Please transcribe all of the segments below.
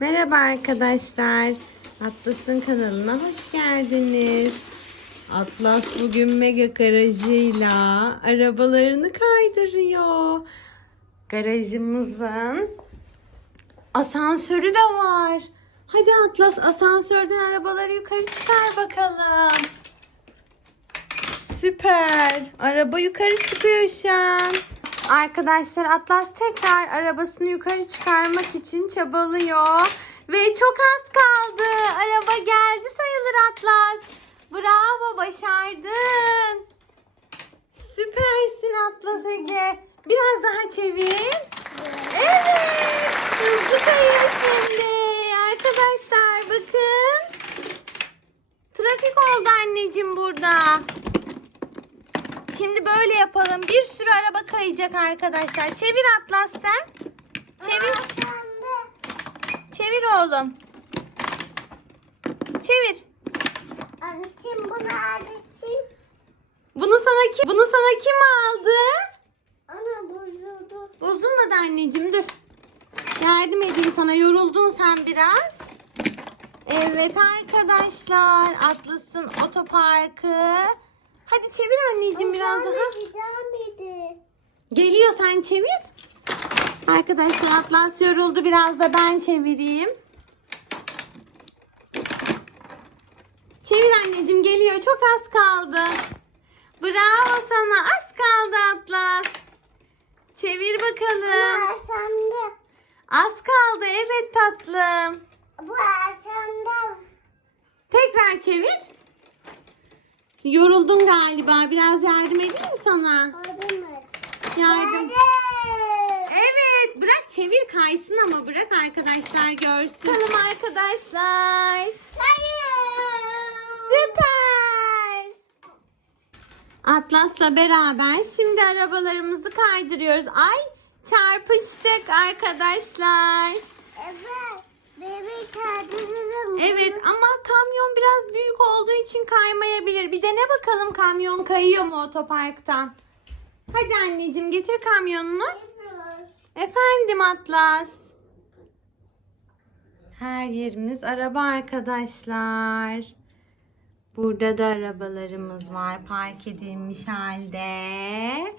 Merhaba arkadaşlar. Atlas'ın kanalına hoş geldiniz. Atlas bugün mega garajıyla arabalarını kaydırıyor. Garajımızın asansörü de var. Hadi Atlas asansörden arabaları yukarı çıkar bakalım. Süper. Araba yukarı çıkıyor şu an. Arkadaşlar Atlas tekrar arabasını yukarı çıkarmak için çabalıyor. Ve çok az kaldı. Araba geldi sayılır Atlas. Bravo başardın. Süpersin Atlas Ege. Biraz daha çevir. Evet. Hızlı kayıyor şimdi. Arkadaşlar bakın. Trafik oldu anneciğim burada. Şimdi böyle yapalım. Bir sürü araba kayacak arkadaşlar. Çevir Atlas sen. Çevir. Çevir oğlum. Çevir. Anneciğim bunu anneciğim. Bunu sana kim bunu sana kim aldı? Ana bozuldu. Bozulmadı anneciğim dur. Yardım edeyim sana. Yoruldun sen biraz. Evet arkadaşlar. Atlas'ın otoparkı. Hadi çevir anneciğim biraz daha. Geliyor sen çevir. Arkadaşlar Atlas yoruldu biraz da ben çevireyim. Çevir anneciğim geliyor çok az kaldı. Bravo sana az kaldı Atlas. Çevir bakalım. Bu Ersan'da. Az kaldı evet tatlım. Bu Ersan'da. Tekrar çevir. Yoruldun galiba. Biraz yardım edeyim mi sana? Yardım et. Yardım. Evet bırak çevir kaysın ama bırak arkadaşlar görsün. Bakalım arkadaşlar. Süper. Atlas'la beraber şimdi arabalarımızı kaydırıyoruz. Ay çarpıştık arkadaşlar. Evet. Bebek kaldırırım. Evet için kaymayabilir. Bir dene bakalım kamyon kayıyor mu otoparktan. Hadi anneciğim getir kamyonunu. Efendim Atlas. Her yerimiz araba arkadaşlar. Burada da arabalarımız var park edilmiş halde.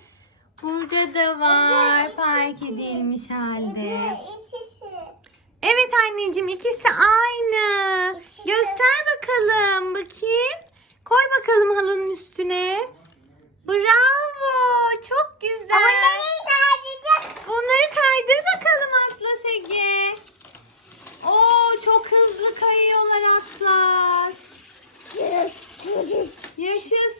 Burada da var park edilmiş halde. Evet anneciğim ikisi aynı. Göster bakalım. Bakayım. Koy bakalım halının üstüne. Bravo. Çok güzel. Onları kaydıracağız. Kaydır bakalım Atlas Ege. Oo çok hızlı kayıyorlar Atlas. Yaşasın.